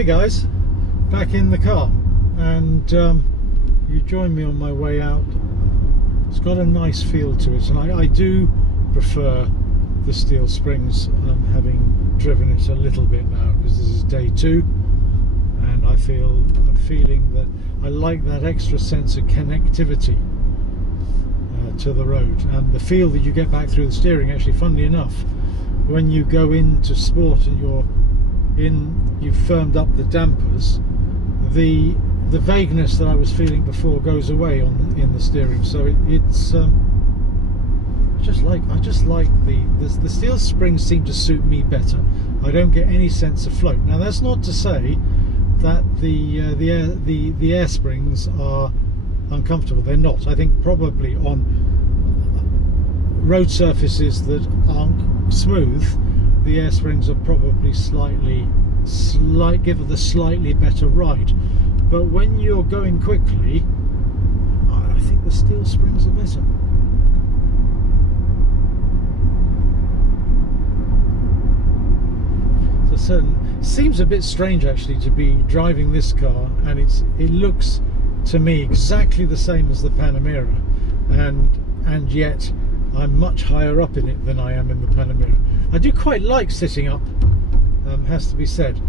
Hey guys, back in the car, and you joined me on my way out. It's got a nice feel to it, and I do prefer the steel springs, having driven it a little bit now, because this is day 2, and I'm feeling that I like that extra sense of connectivity to the road, and the feel that you get back through the steering. Actually, funnily enough, when you go into sport and you've firmed up the dampers, the vagueness that I was feeling before goes away in the steering. So it's I just like the steel springs seem to suit me better. I don't get any sense of float. Now that's not to say that the air springs are uncomfortable. They're not. I think probably on road surfaces that aren't smooth, the air springs are probably give it a slightly better ride. But when you're going quickly, I think the steel springs are better. So seems a bit strange actually to be driving this car, and it looks to me exactly the same as the Panamera, and yet I'm much higher up in it than I am in the Panamera. I do quite like sitting up, has to be said.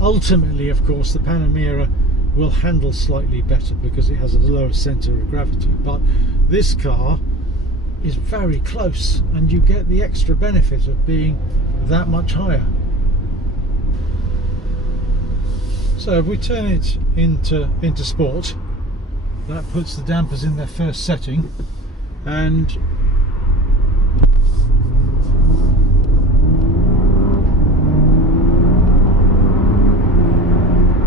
Ultimately, of course, the Panamera will handle slightly better because it has a lower centre of gravity, but this car is very close, and you get the extra benefit of being that much higher. So if we turn it into sport, that puts the dampers in their first setting, and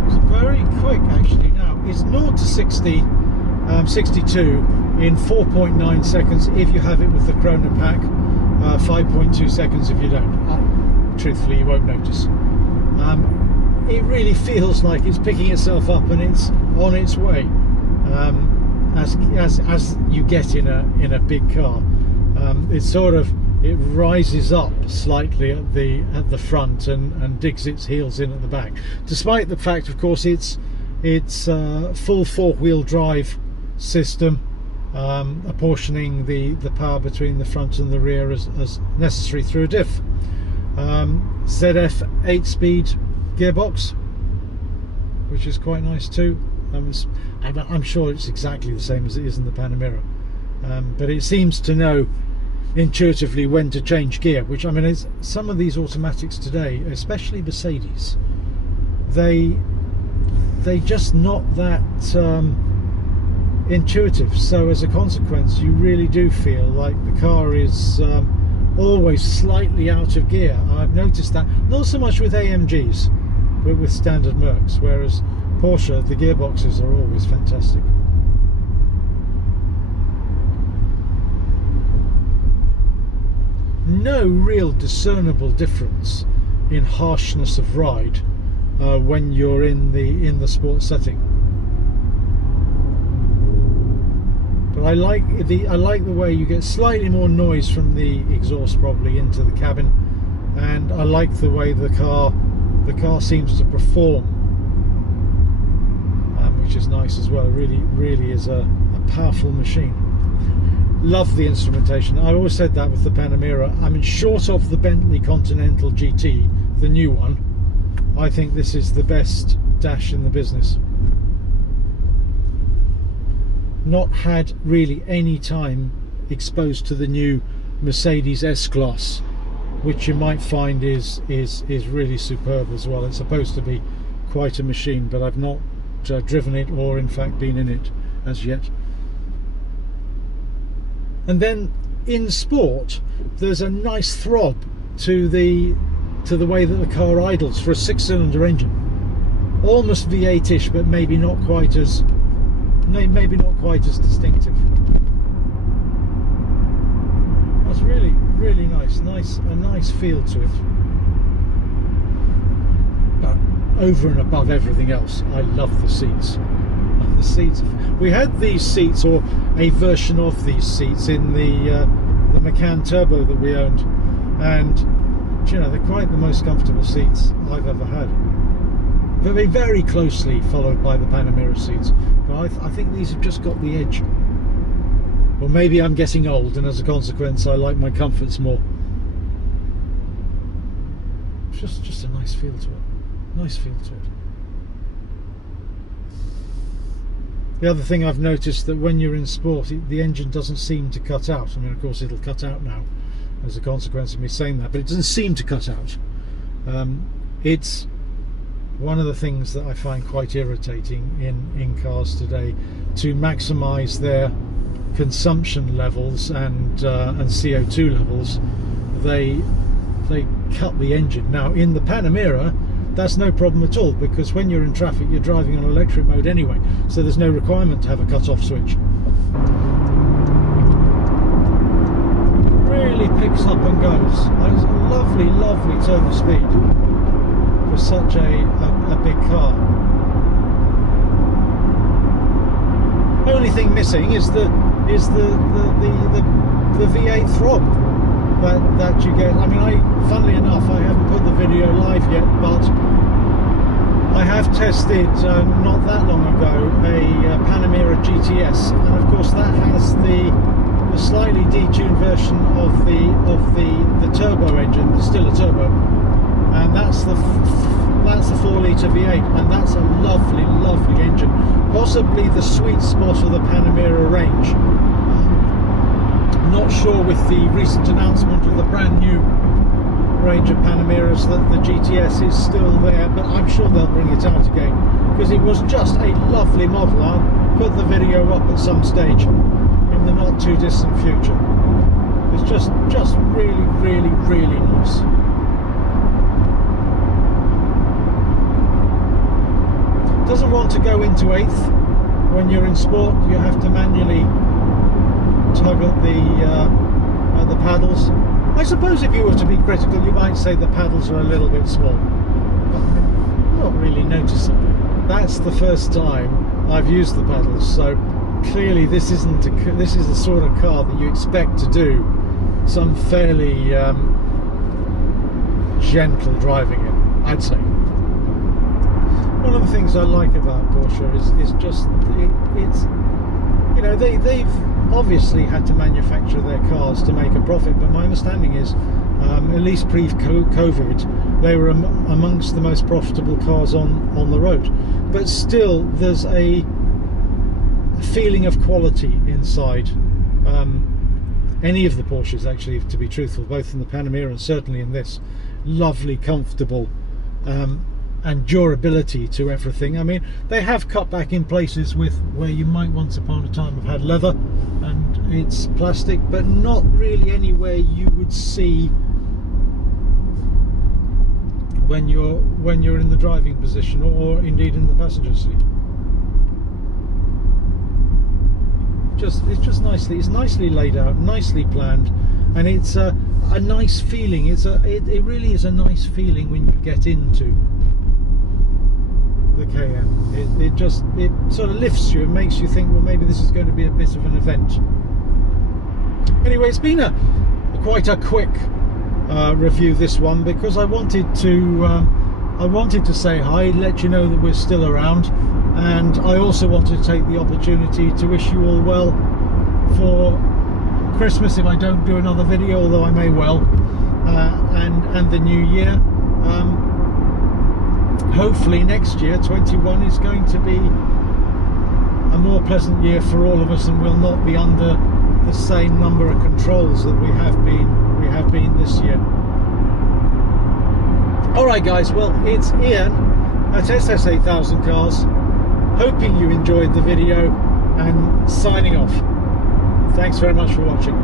it's very quick actually now. It's 0 to 62 in 4.9 seconds if you have it with the Chrono Pack, 5.2 seconds if you don't. Truthfully, you won't notice. It really feels like it's picking itself up and it's on its way, as you get in a big car. It rises up slightly at the front and digs its heels in at the back, despite the fact, of course, it's full 4-wheel drive system, apportioning the power between the front and the rear as necessary through a diff. ZF 8-speed gearbox, which is quite nice too. I'm sure it's exactly the same as it is in the Panamera, but it seems to know intuitively when to change gear, which, I mean, is some of these automatics today, especially Mercedes, they just not that intuitive. So as a consequence, you really do feel like the car is always slightly out of gear. I've noticed that, not so much with AMGs, but with standard Mercs, whereas Porsche, the gearboxes are always fantastic. No real discernible difference in harshness of ride when you're in the sport setting. But I like the way you get slightly more noise from the exhaust probably into the cabin, and I like the way the car seems to perform, which is nice as well. Really is a powerful machine. Love the instrumentation. I always said that with the Panamera. I mean, short of the Bentley Continental GT, the new one, I think this is the best dash in the business. Not had really any time exposed to the new Mercedes S-Class, which you might find is really superb as well. It's supposed to be quite a machine, but I've not driven it or in fact been in it as yet. And then in sport, there's a nice throb to the way that the car idles for a 6-cylinder engine, almost V8-ish, but maybe not quite as distinctive. That's really nice, a nice feel to it. But over and above everything else, I love the seats. The seats. We had these seats, or a version of these seats, in the Macan Turbo that we owned, and you know, they're quite the most comfortable seats I've ever had. very, very closely followed by the Panamera seats. But I think these have just got the edge. Or maybe I'm getting old, and as a consequence, I like my comforts more. It's just a nice feel to it. Nice feel to it. The other thing I've noticed, that when you're in sport, the engine doesn't seem to cut out. I mean, of course, it'll cut out now as a consequence of me saying that, but it doesn't seem to cut out. It's one of the things that I find quite irritating in cars today, to maximise their consumption levels and CO2 levels. They cut the engine. Now, in the Panamera, that's no problem at all, because when you're in traffic, you're driving on electric mode anyway, so there's no requirement to have a cut-off switch. Really picks up and goes. It's a lovely, lovely turn of speed for such a big car. Only thing missing is the V8 throb that you get. I mean, funnily enough, I haven't put the video live yet, but I have tested not that long ago a Panamera GTS, and of course that has the slightly detuned version of the turbo engine, still a turbo, and that's the 4-litre V8, and that's a lovely, lovely engine. Possibly the sweet spot of the Panamera range. Not sure with the recent announcement of the brand new range of Panameras that the GTS is still there, but I'm sure they'll bring it out again, because it was just a lovely model. I'll put the video up at some stage in the not too distant future. It's just really, really, really nice. Doesn't want to go into 8th. When you're in sport, you have to manually tug at the paddles. I suppose if you were to be critical, you might say the paddles are a little bit small, but I'm not really noticeable. That's the first time I've used the paddles, so clearly this is the sort of car that you expect to do some fairly gentle driving in, I'd say. One of the things I like about Porsche is just it's, you know, they've obviously had to manufacture their cars to make a profit, but my understanding is, at least pre-COVID, they were amongst the most profitable cars on the road. But still, there's a feeling of quality inside any of the Porsches, actually, to be truthful, both in the Panamera and certainly in this. Lovely, comfortable, and durability to everything. I mean, they have cut back in places with where you might once upon a time have had leather and it's plastic, but not really anywhere you would see when you're in the driving position, or indeed in the passenger seat. It's nicely laid out, nicely planned, and it's a nice feeling. It really is a nice feeling when you get into the Cayenne. It sort of lifts you and makes you think, well, maybe this is going to be a bit of an event. Anyway, it's been quite a quick review, this one, because I wanted to say hi, let you know that we're still around, and I also wanted to take the opportunity to wish you all well for Christmas if I don't do another video, although I may well, and the new year. Hopefully next year, 21, is going to be a more pleasant year for all of us, and we'll not be under the same number of controls that we have been this year. Alright guys, well, it's Ian at SS8000 Cars, hoping you enjoyed the video, and signing off. Thanks very much for watching.